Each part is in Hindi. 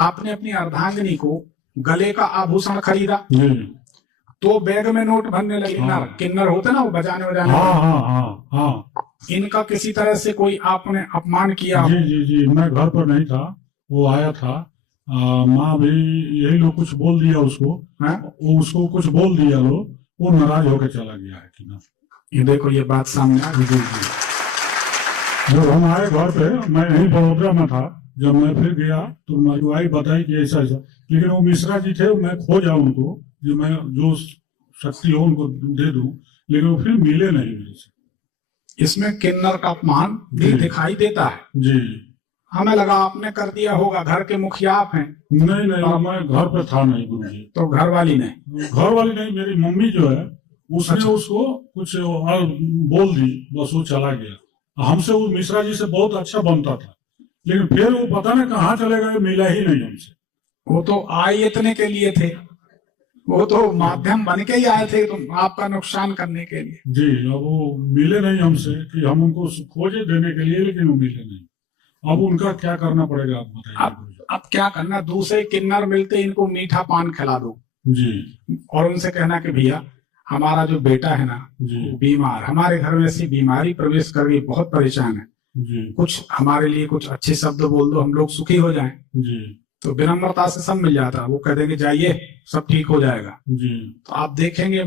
आपने अपनी अर्धांगिनी को गले का आभूषण खरीदा जी तो बैग में नोट भरने लगे। हाँ। किन्नर होते ना वो बजाने बजाने हाँ वाले। हाँ हाँ हाँ इनका किसी तरह से कोई आपने अपमान किया हो? जी जी जी, मैं घर पर नहीं था, वो आया था। माँ भी यही लोग कुछ बोल दिया उसको, हैं? वो उसको कुछ बोल दिया लोग, वो नाराज होकर चला गया है कि ना। ये देखो ये बात सामने आ जी जी जी। जब हम आए घर पे, मैं यहीं बड़ोदरा में था, जब मैं फिर गया तो मेरी वाइफ बताई कि ऐसा ऐसा, लेकिन वो मिश्रा जी थे, मैं खोजा उनको, जो मैं जो शक्ति हो उनको दे दूं, लेकिन वो फिर मिले नहीं मेरे से। इसमें किन्नर का अपमान भी जी। दिखाई देता है। जी हमें लगा आपने कर दिया होगा, घर के मुखिया आप हैं। नहीं नहीं, मैं घर पे था नहीं गुरु जी। तो घर वाली ने? घर वाली नहीं, मेरी मम्मी जो है उसने अच्छा। उसको कुछ और बोल दी, बस वो चला गया। हमसे वो मिश्रा जी से बहुत अच्छा बनता था, लेकिन फिर वो पता नहीं कहाँ चले गए, मिला ही नहीं हमसे। वो तो आए इतने के लिए थे, वो तो माध्यम बन के ही आए थे तुम आपका नुकसान करने के लिए। जी, अब वो मिले नहीं हमसे कि हम उनको खोजे देने के लिए, लेकिन वो मिले नहीं। अब उनका क्या करना पड़ेगा आप बताइए। अब क्या करना, दूसरे किन्नर मिलते इनको मीठा पान खिला दो जी और उनसे कहना कि भैया हमारा जो बेटा है ना जी बीमार, हमारे घर में ऐसी बीमारी प्रवेश कर गई, बहुत परेशान है, जी कुछ हमारे लिए कुछ अच्छे शब्द बोल दो, हम लोग सुखी हो जाएं। जी तो विनम्रता से सब मिल जाता, वो कह देंगे जाइए सब ठीक हो जाएगा। जी। तो आप देखेंगे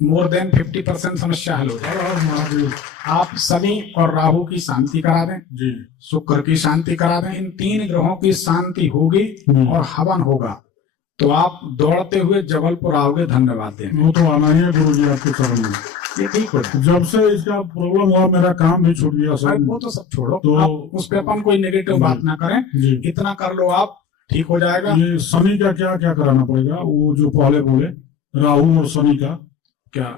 मोर देन 50% समस्या हल हो जाएगी। और महादेव। आप शनि और राहु की शांति करा दें, जी शुक्र की शांति करा दें, इन 3 ग्रहों की शांति होगी और हवन होगा तो आप दौड़ते हुए जबलपुर आओगे धन्यवाद देने। वो तो आना ही है गुरु जी आपके चरण में। ये ठीक हो जाए। जब से इसका प्रॉब्लम हुआ मेरा काम भी छूट गया अरे सब। वो तो सब छोड़ो, तो आप उस पे अपन कोई नेगेटिव बात ना करें, जी, इतना कर लो आप ठीक हो जाएगा। ये शनि का क्या क्या कराना पड़ेगा, वो जो पहले बोले राहु और शनि का क्या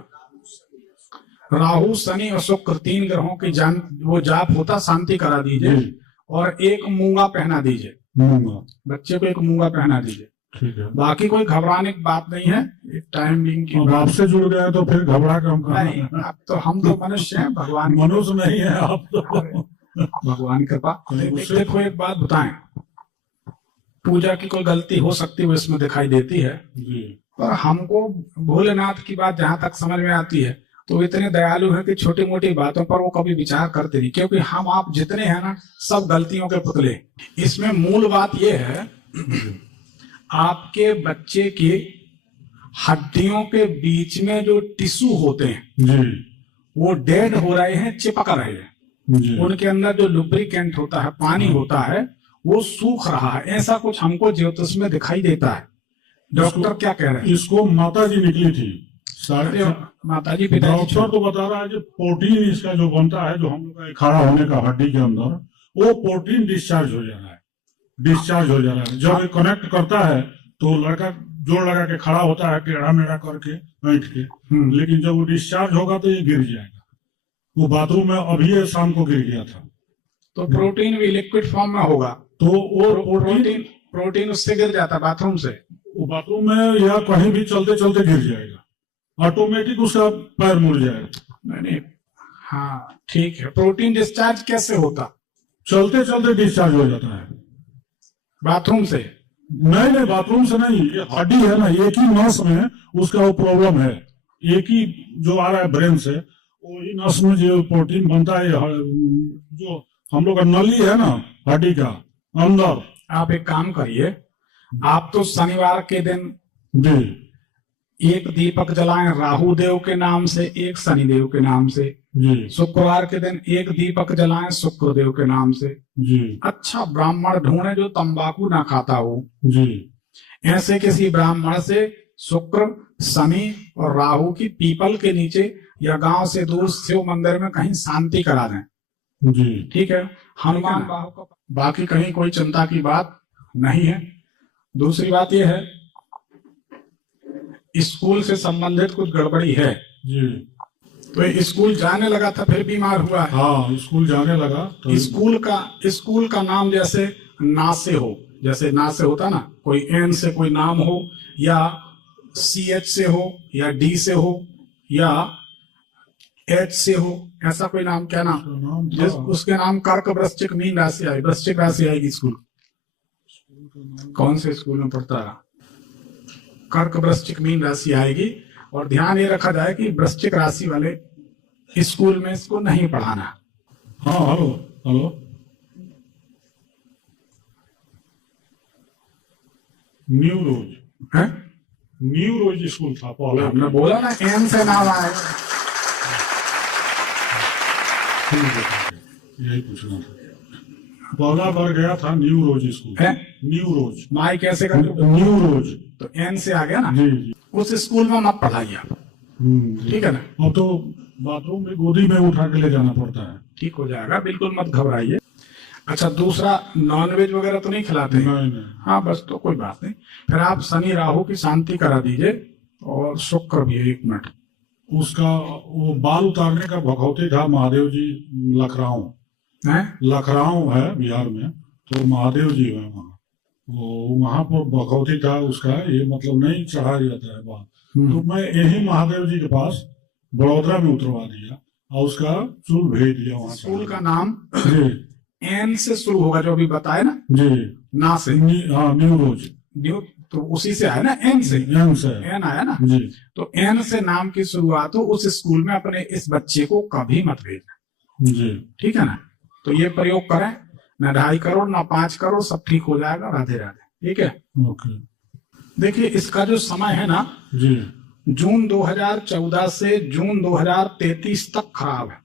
राहु शनि और शुक्र 3 ग्रहों की जान वो जाप होता, शांति करा दीजिए जी। और एक मूंगा पहना दीजिए, मूंगा, बच्चे को एक मूंगा पहना दीजिए। ठीक है। बाकी कोई घबराने की बात नहीं है, एक टाइम बिंग की अब बात आपसे जुड़ गए तो फिर घबरा के हम कहाँ। नहीं। अब तो हम तो मनुष्य हैं, भगवान मनुष्य नहीं है आप तो। भगवान कृपा। उससे- देखो एक बात बताएं, पूजा की कोई गलती हो सकती है वो इसमें दिखाई देती है, जी पर हमको भोलेनाथ की बात जहां तक समझ में आती है तो इतने दयालु हैं कि छोटी मोटी बातों पर वो कभी विचार करते नहीं, क्योंकि हम आप जितने हैं ना सब गलतियों के पुतले। इसमें मूल बात यह है आपके बच्चे की हड्डियों के बीच में जो टिश्यू होते हैं जी वो डेड हो रहे हैं, चिपक रहे हैं। जी। उनके अंदर जो लुब्रिकेंट होता है, पानी होता है, वो सूख रहा है, ऐसा कुछ हमको ज्योतिष में दिखाई देता है। डॉक्टर क्या कह रहे हैं? इसको माता जी निकली थी अरे माता जी पिताजी डॉक्टर तो बता रहा है कि प्रोटीन इसका जो बनता है, जो हम लोग का खड़ा होने का हड्डी के अंदर, वो प्रोटीन डिस्चार्ज हो जा रहा है, डिस्चार्ज हो जा रहा है। जब कनेक्ट करता है तो लड़का जोड़ लगा के खड़ा होता है, टेढ़ा मेढ़ा करके बैठ के, लेकिन जब वो डिस्चार्ज होगा तो ये गिर जाएगा। वो बाथरूम में अभी ये शाम को गिर गया था। तो प्रोटीन भी लिक्विड फॉर्म में होगा, तो वो प्रोटीन उससे गिर जाता है बाथरूम से, वो बाथरूम में या कहीं भी चलते चलते गिर जाएगा, ऑटोमेटिक उसका पैर मुड़ जाएगा। नहीं हाँ ठीक है। प्रोटीन डिस्चार्ज कैसे होता? चलते चलते डिस्चार्ज हो जाता है। बाथरूम से? नहीं नहीं, बाथरूम से नहीं, ये हड्डी है ना, एक ही नस में उसका वो प्रॉब्लम है, एक ही जो आ रहा है ब्रेन से, वही नस में जो प्रोटीन बनता है, जो हम लोग का नली है ना हड्डी का अंदर। आप एक काम करिए, आप तो शनिवार के दिन जी एक दीपक जलाएं राहु देव के नाम से, एक शनि देव के नाम से। जी शुक्रवार के दिन एक दीपक जलाएं शुक्र देव के नाम से। जी अच्छा ब्राह्मण ढूंढे जो तंबाकू ना खाता हो, जी। ऐसे किसी ब्राह्मण से शुक्र शनि और राहु की पीपल के नीचे या गांव से दूर शिव मंदिर में कहीं शांति करा दें। जी ठीक है, हनुमान बाहु का। बाकी कहीं कोई चिंता की बात नहीं है। दूसरी बात यह है, स्कूल से संबंधित कुछ गड़बड़ी है। जी। तो स्कूल जाने लगा था फिर बीमार हुआ है। हाँ, स्कूल जाने लगा तो स्कूल का नाम जैसे ना से हो, जैसे ना से होता ना, कोई एन से कोई नाम हो, या CH से हो, या D से हो, या H से हो, ऐसा कोई नाम। क्या नाम? नाम था। उसके नाम कर्क वृश्चिक मीन राशि आई, वृश्चिक राशि आएगी स्कूल। का नाम कौन से स्कूल में पढ़ता है? कर्क वृश्चिक मीन राशि आएगी, और ध्यान ये रखा जाए कि वृश्चिक राशि वाले स्कूल में इसको नहीं पढ़ाना। हाँ हेलो हेलो, न्यू रोज है? न्यू रोज स्कूल था पहले। हमने बोला ना एन से नाम आएगा। यही पूछना था। पहला बार गया था न्यू रोज स्कूल। है? न्यू रोज, माई कैसे कर न्यू रोज, तो एन से आ गया ना। जी जी। उस स्कूल में मत पढ़ाइए आप, ठीक है ना। अब तो बाथरूम में गोदी में उठा के ले जाना पड़ता है। ठीक हो जाएगा, बिल्कुल मत घबराइए। अच्छा, दूसरा नॉनवेज वगैरह तो नहीं खिलाते? नहीं नहीं। हाँ बस, तो कोई बात नहीं। फिर आप शनि राहु की शांति करा दीजिए, और शुक्र भी है। 1 मिनट, उसका वो बाल उतारने का भगवती था महादेव जी लखराव, है? लखराव है बिहार में, तो महादेव जी है वहाँ, वो वहाँ पर भगवती था उसका। ये मतलब नहीं चढ़ा जाता है बाल, तो मैं यही महादेव जी के पास बड़ौदा में उतरवा दिया और उसका चूल भेज दिया वहाँ। स्कूल का नाम जी एन से शुरू होगा, जो अभी बताए ना, जी, ना से। हाँ न्यू रोज, न्यू तो उसी से आया ना, एन से। एन से एन आया ना जी। तो एन से नाम की शुरुआत हो, उस स्कूल में अपने इस बच्चे को कभी मत भेजना, जी ठीक है ना। तो ये प्रयोग करें, ना 2.5 करोड़ ना 5 करोड़, सब ठीक हो जाएगा। राधे राधे, ठीक है। ओके। देखिए, इसका जो समय है ना, जी जून 2014 से जून 2033 तक खराब है।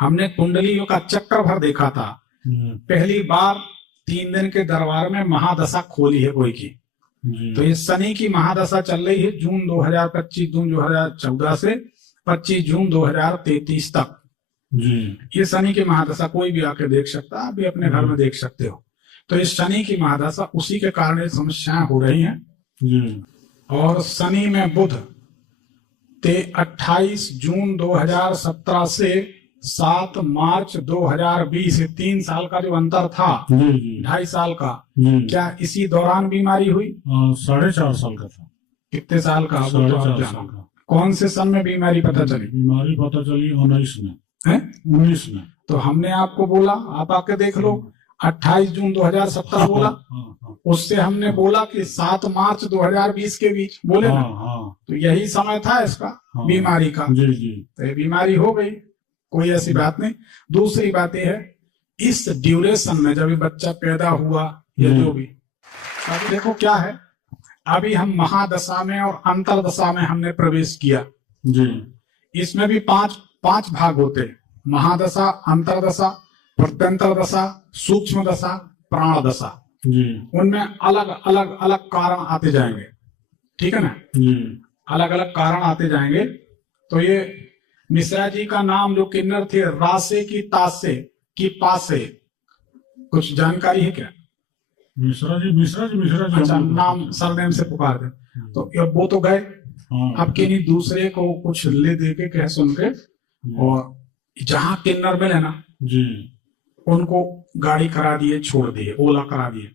हमने कुंडलियों का चक्र भर देखा था। पहली बार 3 दिन के दरबार में महादशा खोली है कोई की। तो ये शनि की महादशा चल रही है जून 2025 जून 2014 से 25 जून 2033 तक। ये शनि की महादशा कोई भी आके देख सकता है, आप भी अपने घर में देख सकते हो। तो इस शनि की महादशा, उसी के कारण ये समस्याएं हो रही हैं। और शनि में बुध 28 जून 2017 से 7 मार्च 2020, 3 साल का जो अंतर था, 2.5 साल का, क्या इसी दौरान बीमारी हुई? 4.5 साल का था। कितने साल का? 4.5 साल का। कौन से सन में बीमारी पता चली? बीमारी पता चली 19 में है? 19 में। तो हमने आपको बोला, आप आके देख लो, 28 जून 2017 बोला, उससे हमने बोला कि 7 मार्च 2020 के बीच बोले ना। तो यही समय था इसका बीमारी का। जी जी। तो ये बीमारी हो गई, कोई ऐसी बात नहीं। दूसरी बात यह है, इस ड्यूरेशन में जब बच्चा पैदा हुआ या जो भी, अभी देखो क्या है, अभी हम महादशा में और अंतरदशा में हमने प्रवेश किया जी। इसमें भी 5 भाग होते हैं: महादशा, अंतरदशा, प्रत्यंतर दशा, सूक्ष्म दशा, प्राण दशा। उनमें अलग अलग अलग कारण आते जाएंगे, ठीक है ना। अलग अलग कारण आते जाएंगे। तो ये मिश्रा जी का नाम जो किन्नर थे, रासे की तासे की पासे, कुछ जानकारी है क्या? मिश्रा जी। अच्छा, नाम सरनेम से पुकार दे। तो वो तो गए, अब किन्हीं दूसरे को कुछ ले दे के कह सुन के, और जहां किन्नर मिले ना जी, उनको गाड़ी करा दिए, छोड़ दिए, ओला करा दिए।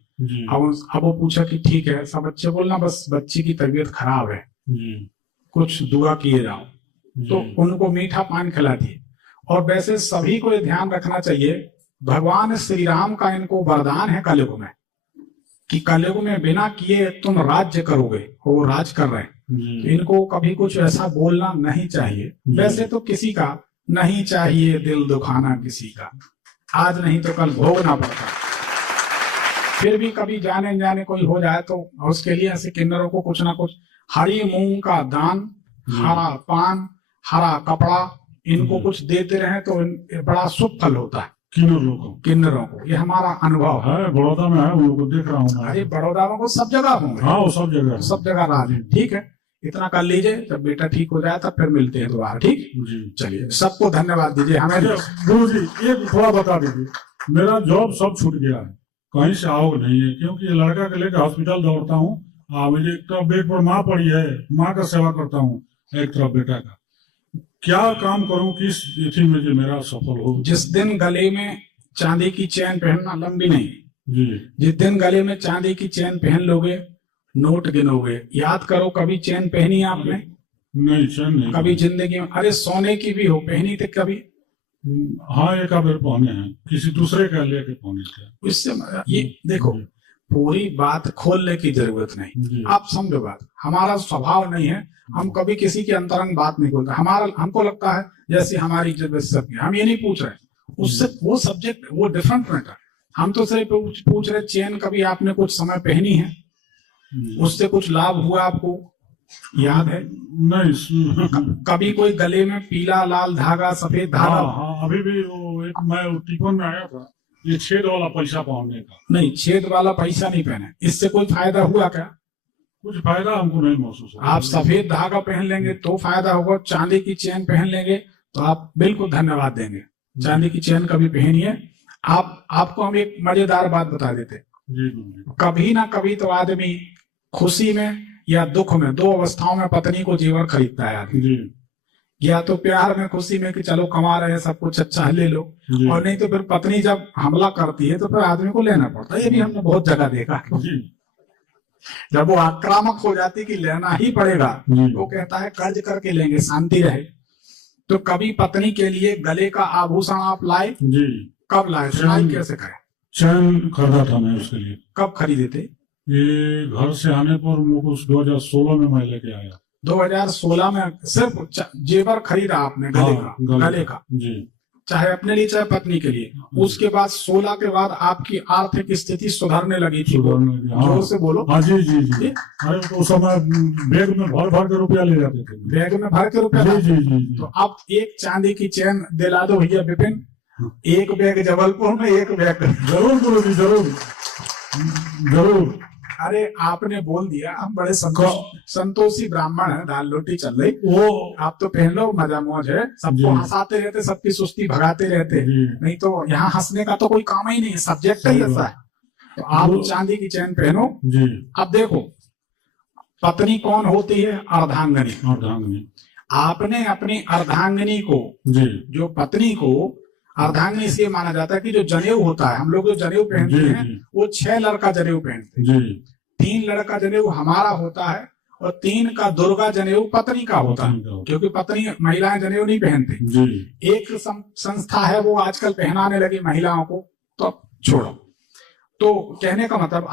अब वो पूछा कि ठीक है, सब बच्चे बोलना बस बच्ची की तबीयत खराब है, कुछ दुआ किए जाओ। तो उनको मीठा पान खिला दिए। और वैसे सभी को ये ध्यान रखना चाहिए, भगवान श्री राम का इनको वरदान है कलयुग में, कि कलयुग में बिना किए तुम राज्य करोगे। वो राज कर रहे हैं, तो इनको कभी कुछ ऐसा बोलना नहीं चाहिए। वैसे तो किसी का नहीं चाहिए दिल दुखाना किसी का, आज नहीं तो कल भोगना पड़ता। फिर भी कभी जाने जाने कोई हो जाए तो उसके लिए ऐसे किन्नरों को कुछ ना कुछ हरी मूंग का दान, हरा पान, हरा कपड़ा, इनको कुछ देते रहे तो बड़ा शुभ फल होता है किन्नरों को। ये हमारा अनुभव है। बड़ौदा में है, उनको देख रहा हूँ। अरे बड़ौदा में वो सब जगह होंगे। हाँ, वो सब जगह राज है। ठीक है, इतना कर लीजिए, जब बेटा ठीक हो जाए तब फिर मिलते हैं दोबारा। ठीक जी, चलिए, सबको धन्यवाद दीजिए। हमें गुरु जी एक थोड़ा बता दीजिए, मेरा जॉब सब छूट गया है, कहीं से आओ नहीं है, क्योंकि ये लड़का के लेकर हॉस्पिटल दौड़ता हूँ। मुझे एक तरफ बेड पर माँ पड़ी है, माँ का सेवा करता हूँ, एक तरफ बेटा का। क्या काम करूँ, किस तिथि में जो मेरा सफल हो? जिस दिन गले में चांदी की चैन पहनना, लंबी नहीं जी, जिस दिन गले में चांदी की चैन पहन लोगे, नोट गिनोगे। याद करो, कभी चैन पहनी है आपने? नहीं, चैन नहीं कभी जिंदगी में। अरे सोने की भी हो, पहनी थी कभी? हाँ, एक बार पहने हैं, किसी दूसरे का लेके पहने थे। इससे ये देखो, पूरी बात खोलने की जरूरत नहीं। जी। आप समझो बात, हमारा स्वभाव नहीं है, हम कभी किसी की अंतरंग बात नहीं बोलते। हमको लगता है जैसे हमारी इज्जत बेइज्जत है, हम ये नहीं पूछ रहे उससे, वो सब्जेक्ट वो डिफरेंट मैटर। हम तो सिर्फ पूछ रहे चेन कभी आपने कुछ समय पहनी है, उससे कुछ लाभ हुआ आपको, याद है? नहीं। कभी कोई गले में पीला लाल धागा सफेद धागा? हाँ, अभी भी वो एक मैं टिफिन में आया था, ये छेद वाला पैसा पहनने का। नहीं, छेद वाला पैसा नहीं पहने, इससे कोई फायदा हुआ क्या? कुछ फायदा हमको नहीं महसूस हुआ। आप सफेद धागा पहन लेंगे तो फायदा होगा, चांदी की चेन पहन लेंगे तो आप बिल्कुल धन्यवाद देंगे। चांदी की चेन कभी पहनिए। आपको हम एक मजेदार बात बता देते, जी। कभी ना कभी तो आदमी खुशी में या दुख में, दो अवस्थाओं में पत्नी को जेवर खरीदता है आदमी। जी। या तो प्यार में खुशी में कि चलो कमा रहे हैं सब कुछ अच्छा है ले लो, और नहीं तो फिर पत्नी जब हमला करती है तो फिर आदमी को लेना पड़ता है। ये भी हमने बहुत जगह देखा है। जी। जब वो आक्रामक हो जाती कि लेना ही पड़ेगा, वो कहता है कर्ज करके लेंगे शांति रहे। तो कभी पत्नी के लिए गले का आभूषण आप लाए? जी। कब लाए, सुनाई कैसे करें? चैन खरीदा था मैं उसके लिए। कब खरीदे थे? ये घर से आने पर मुझको 2016 में मैं लेके आया। 2016 में सिर्फ जेवर खरीदा आपने गले का? गले का जी। चाहे अपने लिए चाहे पत्नी के लिए। उसके बाद 16 के बाद आपकी आर्थिक स्थिति सुधरने लगी थी? जोर से बोलो। हाँ जी जी जी। अरे तो समय बैग में भर भर के रुपया ले जाते थे। बैग में भर के रुपया? जी जी जी। तो अब एक चांदी की चेन दिला दो भैया विपिन, एक बैग जबलपुर में, एक बैग। जरूर गुरु जी, जरूर जरूर। अरे आपने बोल दिया, हम बड़े संतोषी ब्राह्मण है, दाल रोटी चल रही, वो आप तो पहन लो, मजा मौज है, सबको हंसाते रहते, सबकी सुस्ती भगाते रहते। नहीं तो यहाँ हंसने का तो कोई काम ही नहीं है, सब्जेक्ट ही ऐसा है। तो आप चांदी की चैन पहनो जी। अब देखो पत्नी कौन होती है? अर्धांगनी। अर्धांगनी। आपने अपनी अर्धांगनी को जी, जो पत्नी को, अर्धांगनी इसलिए माना जाता है कि जो जनेऊ होता है, हम लोग जो जनेऊ पहनते हैं वो 6 लड़का जनेऊ पहनते हैं। 3 लड़का जनेऊ हमारा होता है और 3 का दुर्गा जनेऊ पत्नी का होता है, क्योंकि पत्नी महिलाएं जनेऊ नहीं पहनती। एक संस्था है वो आजकल पहनाने लगी महिलाओं को, तो छोड़ो। तो कहने का मतलब